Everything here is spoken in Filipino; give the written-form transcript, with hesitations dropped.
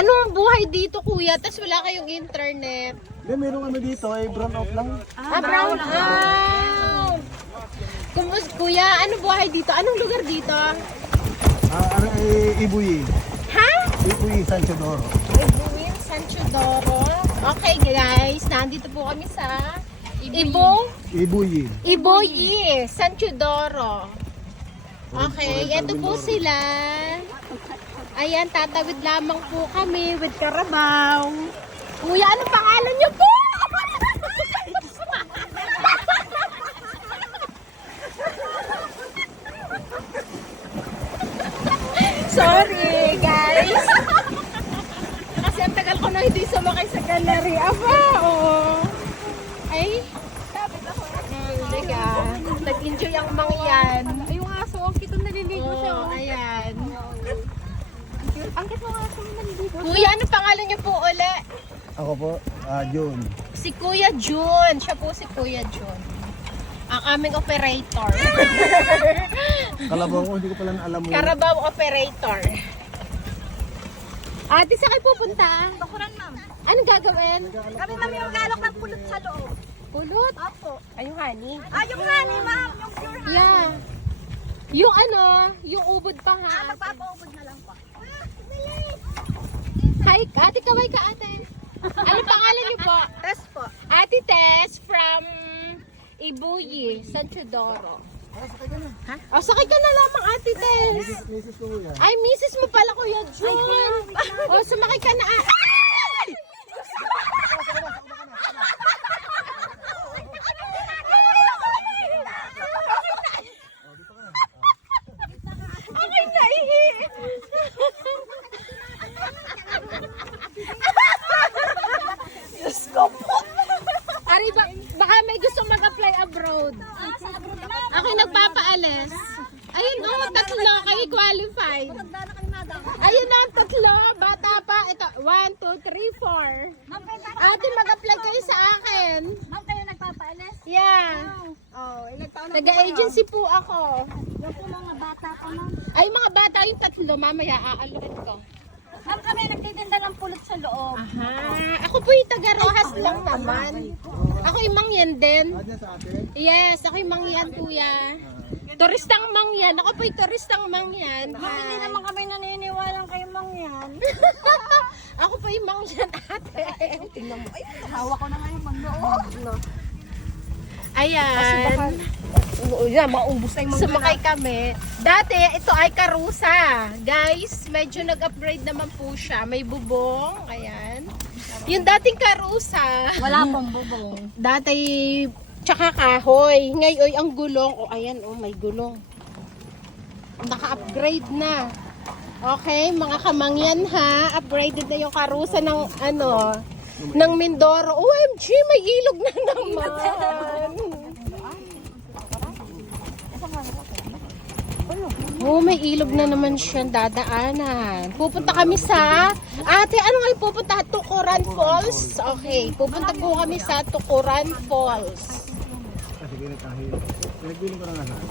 Anong buhay dito, kuya? Tapos wala kayong internet. Hindi, meron kami dito, brown out lang. Brown out. Kuya, anong buhay dito? Anong lugar dito? Ibuyi. Ha? Ibuyi, San Teodoro. Ibuyin, San Teodoro. Okay guys, nandito po kami sa Ibuyi. Ibuyi, San Teodoro. Okay, eto po sila. Ayan, tatawid lamang po kami with Carabao. Kuya, anong pangalan niyo po? Sorry, guys. Kasi ang tagal ko na hindi sumakay sa gallery. Aba, oh. Ay. Teka. Nag-enjoy ang mangyan. Ay, yung aso, ang cute ang naliligo siya. Oh, ayan. Ang cute ng aso ang naliligo. Kuya, ano pangalan niyo po uli? Ako po, June. Si Kuya June. Siya po si Kuya June. Ang aming operator. Kalabaw ko, hindi ko pala naalam mo. Carabao operator. Ate, saan kayo pupunta? Bakuran, ma'am. Anong gagawin? Kami, ma'am, yung galok ng pulot sa loob. Pulot? Opo. Ay, yung honey. Ah, yung honey, ma'am. Yung pure honey. Yeah. Yung ano, yung ubod pa nga. Magpapaubod na lang po. Hi, ate, kaway ka ate. Ano pangalan niyo po? Test po. Ate Tess from Ibuyi, San Teodoro. Ha? O, sakay ka na lamang, Ate Tess. Mrs. ko yan. Ay, misis mo pala, Kuya June. O, sumakay ka na. Ay! Ako'y naihi. Diyos ko po. Ari, baka may gusto mag-apply abroad. Ako'y nagpapaalis. Ayun, tatlo. Kayo qualified. Tanda na kayo, madam. Ayun na ang tatlo. Bata pa. Ito, 1, 2, 3, 4. Ma'am, kayo Ate, mag-apply kayo sa akin. Ma'am, kayo nagpapaalis? Yeah. Oh, ilang taon na po Taga-agency po ako. kayo? Yung po mga bata pa, ma'am. Ay, mga bata yung tatlo. Mamaya, aaluin ko. Ma'am, kami nagtitinda ng pulot sa loob. Aha. Ako po yung taga-Rojas lang naman. Ako yung mangyan din. Diyan sa atin. Yes, ako yung mangyan, kuya. Turistang mangyan. Ako po yung turistang mangyan. Ma'am, hindi naman kami naniniwalang kayo mangyan. Ako po yung mangyan, ate. Tingnan mo. Ay, hawa ko na nga yung mangloob. No. Ayan. Yan, maubos na yung Sumakay kami. Dati, ito ay karusa. Guys, medyo nag-upgrade naman po siya. May bubong. Ayan. Yung dating karusa. Wala pong bubong. Dati, tsaka kahoy. Ngayon, ang gulong. O, ayan, may gulong. Naka-upgrade na. Okay, mga kamangyan ha. Upgraded na yung karusa ng, ng Mindoro. OMG, may ilog na naman. Oh, may ilog na naman siyang dadaanan. Pupunta kami sa... Ate, ano nga yung pupunta? Tukuran Falls? Okay, pupunta po kami sa Tukuran Falls. Kasi pinagkahil. Pinagbiling ko na nga.